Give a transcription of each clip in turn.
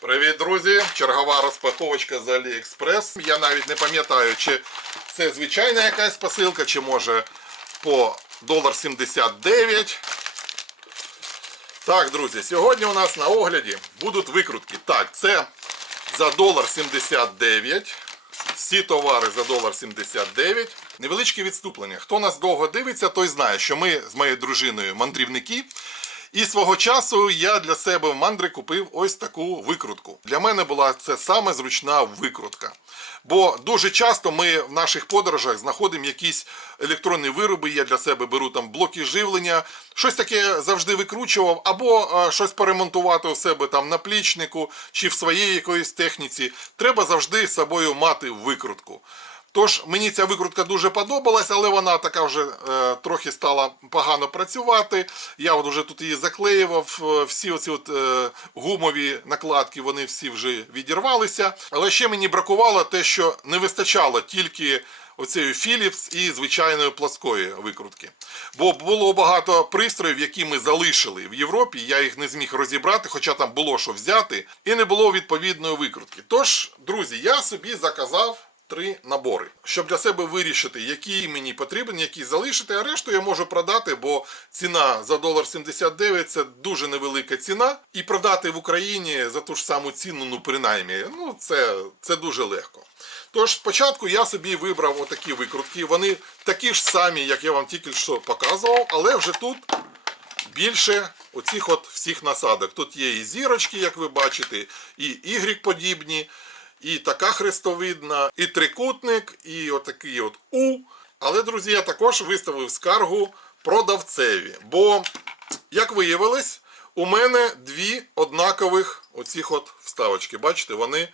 Привіт, друзі! Чергова розпаковочка з AliExpress. Я навіть не пам'ятаю, чи це звичайна якась посилка, чи може по долар 79. Так, друзі, сьогодні у нас на огляді будуть викрутки. Так, це за долар 79. Всі товари за долар 79. Невеличке відступлення. Хто нас довго дивиться, той знає, що ми з моєю дружиною мандрівники. І свого часу я для себе в мандри купив ось таку викрутку. Для мене була це саме зручна викрутка. Бо дуже часто ми в наших подорожах знаходимо якісь електронні вироби. Я для себе беру там блоки живлення, щось таке завжди викручував, або е, щось поремонтувати у себе там на плічнику чи в своїй якоїсь техніці. Треба завжди з собою мати викрутку. Тож мені ця викрутка дуже подобалась, але вона така вже е, трохи стала погано працювати. Я от вже тут її заклеював. е, Всі оці от, е, гумові накладки вони всі вже відірвалися. Але ще мені бракувало те, що не вистачало тільки оцієї Philips і звичайної плоскої викрутки. Бо було багато пристроїв, які ми залишили в Європі. Я їх не зміг розібрати, хоча там було що взяти, і не було відповідної викрутки. Тож, друзі, я собі заказав три набори, щоб для себе вирішити, які мені потрібен, які залишити, а решту я можу продати, бо ціна за долар 79 це дуже невелика ціна. І продати в Україні за ту ж саму ціну, ну принаймні, ну це, це дуже легко. Тож спочатку я собі вибрав отакі викрутки. Вони такі ж самі, як я вам тільки що показував, але вже тут більше оцих от всіх насадок. Тут є і зірочки, як ви бачите, і Y подібні, і така хрестовидна, і трикутник, і отакий от У. Але, друзі, я також виставив скаргу продавцеві. Бо, як виявилось, у мене дві однакових оцих от вставочки. Бачите, вони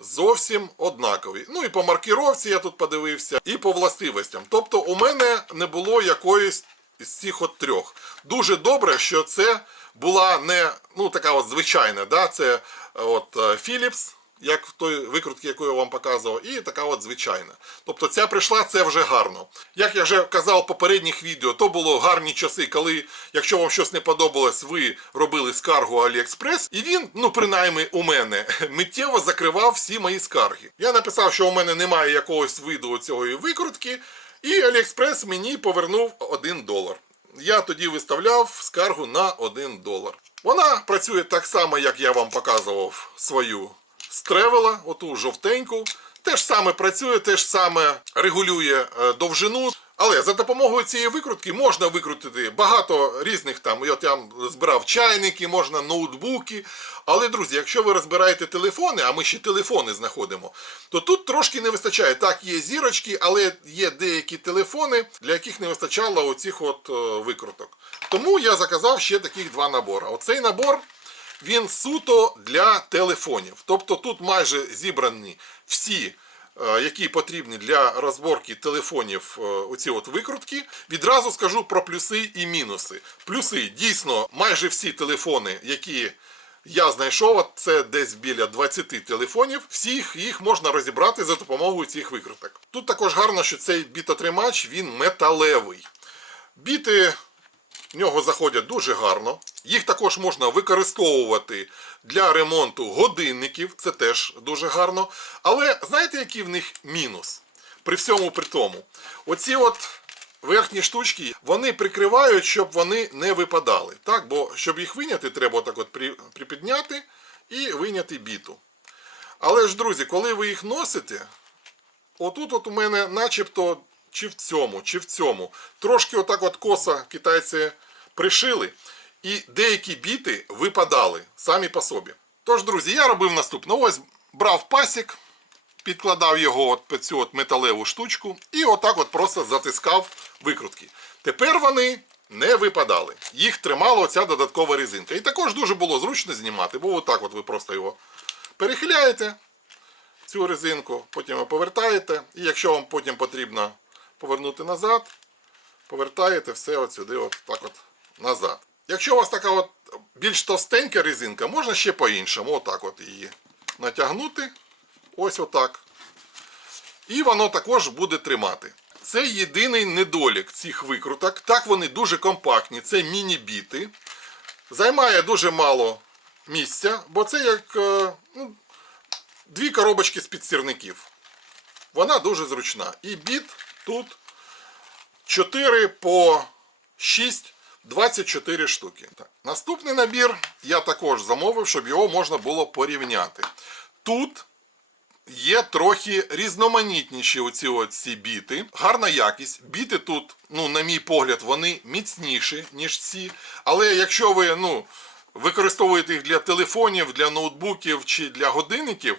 зовсім однакові. Ну і по маркіровці я тут подивився, і по властивостям. Тобто у мене не було якоїсь із цих от трьох. Дуже добре, що це була не ну, така от звичайна, да? це от е, Philips, як в той викрутці, яку я вам показував, і така от звичайна. Тобто ця прийшла, це вже гарно. Як я вже казав в попередніх відео, то було гарні часи, коли, якщо вам щось не подобалось, ви робили скаргу AliExpress, і він, ну принаймні у мене, миттєво закривав всі мої скарги. Я написав, що у мене немає якогось виду цієї викрутки, і AliExpress мені повернув 1 долар. Я тоді виставляв скаргу на 1 долар. Вона працює так само, як я вам показував свою стревела, оту жовтеньку. Те ж саме працює, те ж саме регулює е, довжину. Але за допомогою цієї викрутки можна викрутити багато різних там. Я збирав чайники, можна ноутбуки. Але, друзі, якщо ви розбираєте телефони, а ми ще телефони знаходимо, то тут трошки не вистачає. Так, є зірочки, але є деякі телефони, для яких не вистачало оцих от е, викруток. Тому я заказав ще таких два набори. Оцей набор він суто для телефонів. Тобто тут майже зібрані всі, е, які потрібні для розборки телефонів, е, оці от викрутки. Відразу скажу про плюси і мінуси. Плюси дійсно майже всі телефони, які я знайшов, це десь біля 20 телефонів. Всіх їх можна розібрати за допомогою цих викруток. Тут також гарно, що цей бітотримач він металевий. Біти в нього заходять дуже гарно. Їх також можна використовувати для ремонту годинників, це теж дуже гарно. Але знаєте, який в них мінус? При всьому при тому. Оці от верхні штучки, вони прикривають, щоб вони не випадали. Так? Бо щоб їх виняти, треба так от припідняти і виняти біту. Але ж, друзі, коли ви їх носите, Отут от у мене начебто чи в цьому, чи в цьому. Трошки отак от коса китайці пришили. І деякі біти випадали самі по собі. Тож, друзі, я робив наступне. Ось брав пасік, підкладав його от під цю от металеву штучку і отак от просто затискав викрутки. Тепер вони не випадали. Їх тримала оця додаткова резинка. І також дуже було зручно знімати, бо отак от ви просто його перехиляєте цю резинку, потім ви повертаєте. І якщо вам потім потрібно повернути назад, повертаєте все от сюди, от так от назад. Якщо у вас така от більш товстенька резинка, можна ще по-іншому, отак от її натягнути. Ось отак. І воно також буде тримати. Це єдиний недолік цих викруток. Так вони дуже компактні, це міні-біти. Займає дуже мало місця, бо це як е, ну, дві коробочки з-під сірників. Вона дуже зручна. І біт тут 4 по 6, 24 штуки. Так. Наступний набір я також замовив, щоб його можна було порівняти. Тут є трохи різноманітніші оці от ці біти. Гарна якість. Біти тут, ну, на мій погляд, вони міцніші, ніж ці. Але якщо ви ну, використовуєте їх для телефонів, для ноутбуків чи для годинників,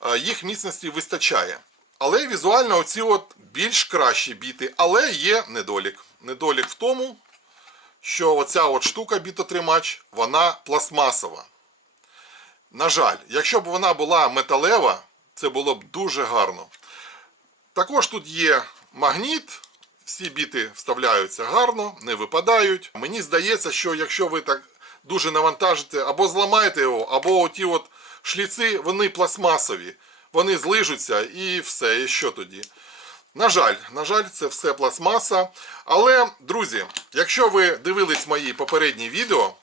е, їх міцності вистачає. Але візуально оці от більш кращі біти. Але є недолік. Недолік в тому, що оця от штука бітотримач, вона пластмасова. На жаль, якщо б вона була металева, це було б дуже гарно. Також тут є магніт, всі біти вставляються гарно, не випадають. Мені здається, що якщо ви так дуже навантажите, або зламаєте його, або оті от шліци, вони пластмасові, вони злижуться і все, і що тоді? На жаль, на жаль, це все пластмаса. Але, друзі, якщо ви дивились мої попередні відео,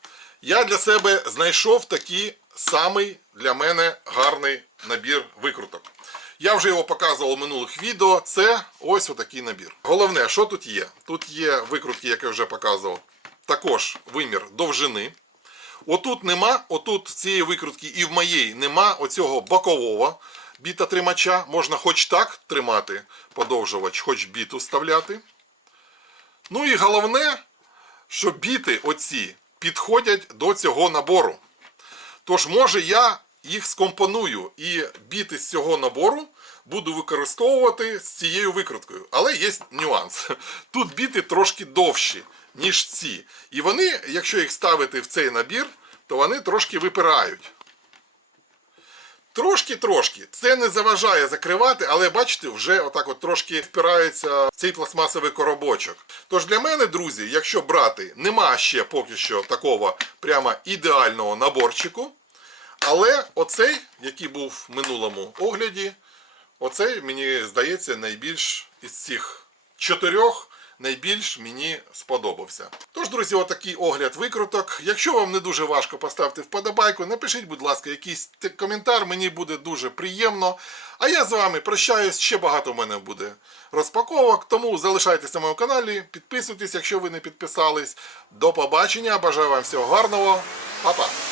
я для себе знайшов такий самий для мене гарний набір викруток. Я вже його показував у минулих відео. Це ось отакий набір. Головне, що тут є? Тут є викрутки, як я вже показував. Також вимір довжини. Отут нема, отут цієї викрутки і в моєї нема оцього бокового біта-тримача. Можна хоч так тримати подовжувач, хоч біту вставляти. Ну і головне, що біти оці підходять до цього набору. Тож, може, я їх скомпоную і біти з цього набору буду використовувати з цією викруткою. Але є нюанс. Тут біти трошки довші, ніж ці. І вони, якщо їх ставити в цей набір, то вони трошки випирають. Трошки-трошки. Це не заважає закривати, але бачите, вже отак от трошки впирається цей пластмасовий коробочок. Тож для мене, друзі, якщо брати, нема ще поки що такого прямо ідеального наборчику. Але оцей, який був в минулому огляді, оцей, мені здається, найбільш із цих чотирьох найбільш мені сподобався. Тож, друзі, отакий огляд викруток. Якщо вам не дуже важко поставити вподобайку, напишіть, будь ласка, якийсь коментар, мені буде дуже приємно. А я з вами прощаюсь, ще багато в мене буде розпаковок, тому залишайтеся на моєму каналі, підписуйтесь, якщо ви не підписались. До побачення, бажаю вам всього гарного, Па-па!